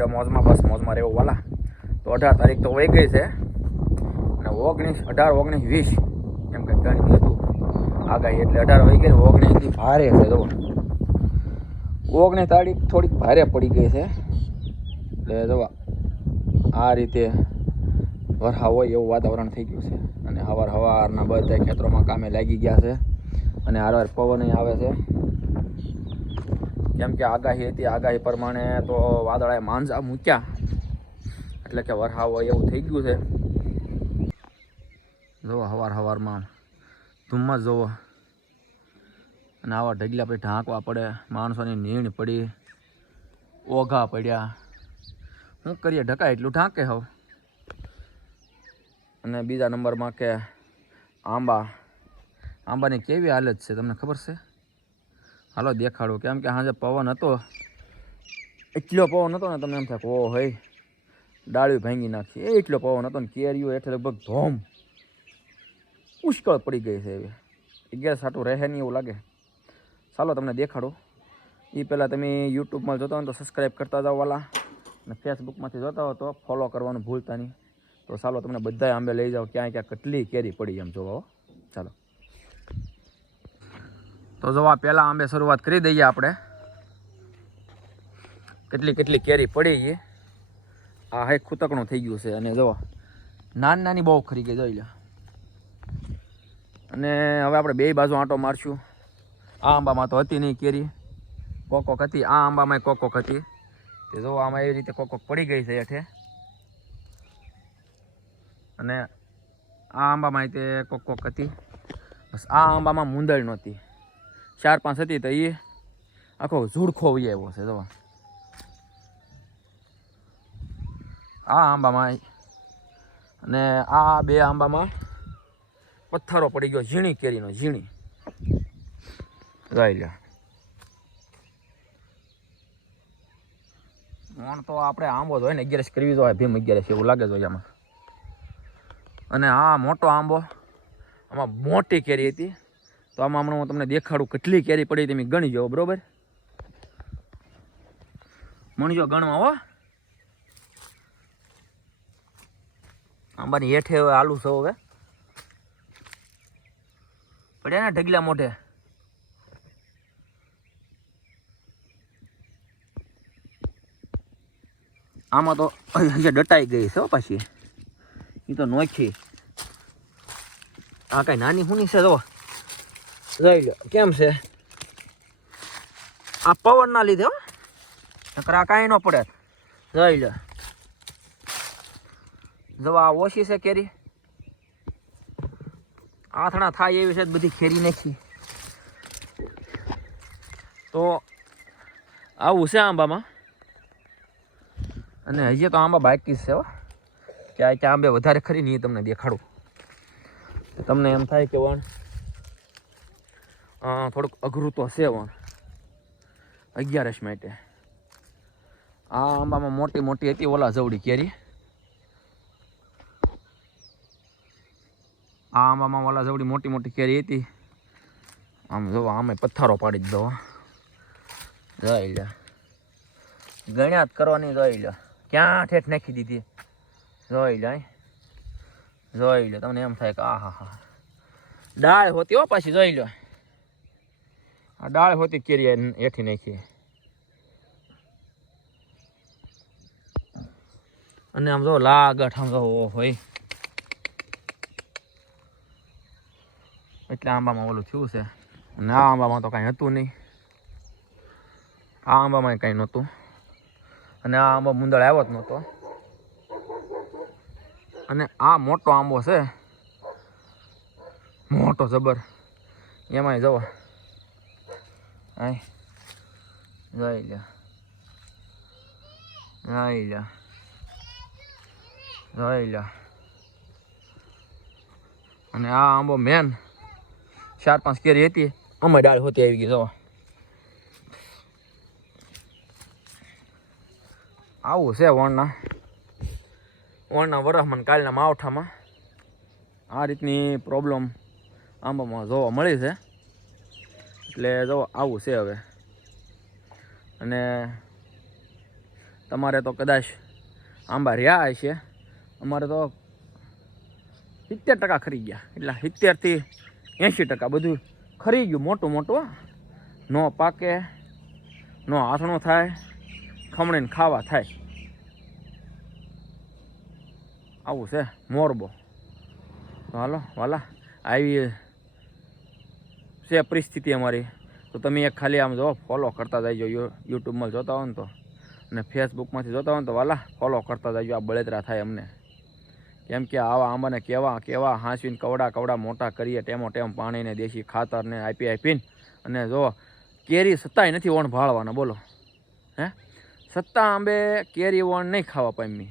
આવ્યો મોજમાં, બસ મોજમાં રહેવું વાલા. તો 18 તારીખ તો વહી ગઈ છે અને 19, 18, 19, 20 એમ કંઈક ગણ્યું હતું આગાહી. એટલે 18 વહી ગઈ, 19 ભારે છે. જો 19 તારીખ થોડીક ભારે પડી ગઈ છે. એટલે જો આ રીતે વરસાદ હોય એવું વાતાવરણ થઈ ગયું છે. અને સવારના બધા ખેતરોમાં કામે લાગી ગયા છે અને હારવાર પવન આવે છે. કેમ કે આગાહી હતી, આગાહી પ્રમાણે તો વાદળાએ માંજા મૂક્યા, એટલે કે વરસાદ હોય એવું થઈ ગયું છે. જોવો સવારમાં ધુમ્મસ જોવો, અને આવા ઢગલા પછી ઢાંકવા પડે, માણસોની નીણ પડી, ઓઘા પડ્યા, શું કરીએ, ઢકાય એટલું ઢાંકે હવે. અને બીજા નંબરમાં કે આંબાની કેવી હાલત છે તમને ખબર છે? હાલો દેખાડું. કેમ કે સાંજે પવન હતો, એટલો પવન હતો ને તમને એમ થાય ઓ હઈ ડાળીઓ ભાંગી નાખી, એટલો પવન હતો ને કેરીઓ એટલે લગભગ ધોમ પુષ્કળ પડી ગઈ છે. એવી 11 સાટું રહે નહીં એવું લાગે. ચાલો તમને દેખાડું. એ પહેલાં તમે યુટ્યુબમાં જોતા હો તો સબસ્ક્રાઈબ કરતા જાઓ વાલા, અને ફેસબુકમાંથી જોતા હો તો ફોલો કરવાનું ભૂલતા નહીં. તો ચાલો તમને બધા આંબે લઈ જાઓ, ક્યાં ક્યાં કેટલી કેરી પડી એમ જોવા. ચાલો તો જોવા પહેલાં આંબે શરૂઆત કરી દઈએ આપણે. કેટલી કેરી પડી છે. આ હે ખૂતકણું થઈ ગયું છે. અને જો નાની બહુ ખરી ગઈ, જોઈ લો. અને હવે આપણે બે બાજુ આંટો મારશું. આ આંબામાં તો હતી નહીં કેરી, કોકોક હતી. આ આંબામાં કોકોક હતી. તે જો આમાં એવી રીતે કોકોક પડી ગઈ છે હેઠે. અને આ આંબામાં તે કોકોક હતી. બસ આ આંબામાં મૂંદળ નહોતી, 4-5 હતી તો એ આખો ઝૂડખો વહી આવ્યો છે. જો આ આંબામાં, અને આ બે આંબામાં પથ્થરો પડી ગયો, ઝીણી કેરીનો, ઝીણી. જોઈ લે. મોણ તો આપણે આંબો જોઈએ ને 11 કરવી જોઈએ, ભીમ 11 એવું લાગે જોઈએ આમાં. અને આ મોટો આંબો, આમાં મોટી કેરી હતી. તો આમાં હમણાં હું તમને દેખાડું કેટલી કેરી પડી તમે ગણી જાઓ, બરોબર? મણજો ગણવા હો. આંબાની હેઠે હવે આલુ સૌ હવે પડ્યા ને ઢગલા મોઢે. આમાં તો હજી ડટાઈ ગઈ છે પાછી, એ તો નોખી. આ કઈ નાની હુની છે, જો જોઈ લો કેમ છે. આ પવન ના લીધે હો, નકર આ કાંઈ ન પડે. જોઈ લો, જો આ ઓછી છે કેરી, આથણા થાય એવી છે બધી કેરી નાખી. તો આવું છે આંબામાં. અને હજી તો આંબા બાકી છે હો, કે આ આંબે વધારે ખરી નહીં તમને દેખાડું. તમને એમ થાય કે વણ થોડુંક અઘરું તો છે વણ 11 માટે. આ આંબામાં મોટી હતી ઓલા જવડી કેરી. આ આંબામાં ઓલા જવડી મોટી કેરી હતી. આમ જોવા આમે પથ્થારો પાડી દીધો. જોઈ લે, ગણ્યા જ કરવાની. જોઈ લે ક્યાં ઠેઠ નાખી દીધી. જોઈ લે, જોઈ લે. તમને એમ થાય કે આહા ડાળ હોતી હો પાછી. જોઈ લો, આ ડાળ હોતી કેરી હેઠી નાખી. અને આમ જો લાગઠ, આમ જો હોય. એટલે આંબામાં ઓલું થયું છે. અને આ આંબામાં તો કાંઈ હતું નહીં. આ આંબામાં કાંઈ નહોતું. અને આ આંબો મુંદળ આવ્યો જ નહોતો. અને આ મોટો આંબો છે, મોટો જબર. એમાંય જવો, હા જોઈ લે, જોઈ લે, જોઈ લે. અને આ આંબો મેન 4-5 કેરી હતી, અમે ડાળ હોતી આવી ગઈ. જવા આવું છે વણના વરસમાં કાલના માવઠામાં. આ રીતની પ્રોબ્લેમ આંબામાં જોવા મળી છે. એટલે જો આવું છે હવે. અને તમારે તો કદાચ આંબા રહ્યા હશે, અમારે તો 70% ખરી ગયા, એટલે 70 થી 80% બધું ખરી ગયું, મોટું મોટું. નો પાકે, નો હાથણું થાય, ખમણીને ખાવા થાય, આવું છે મોરબો. હાલો વાલા, આવી છે પરિસ્થિતિ અમારી. તો તમે એક ખાલી આમ જો ફોલો કરતા જજો, યુટ્યુબમાં જોતા હો ને તો, અને ફેસબુકમાંથી જોતા હોય ને તો વાલા ફોલો કરતા જજો. આ બળતરા થાય અમને, કેમ કે આવા આંબાને કેવા હાંસવીને કવડા મોટા કરીએ, ટેમ પાણીને દેશી ખાતરને આપીને, અને જો કેરી સત્તાય નથી ઓણ ભાળવાના, બોલો હે? સત્તા આંબે કેરી ઓણ નહીં ખાવા પામી.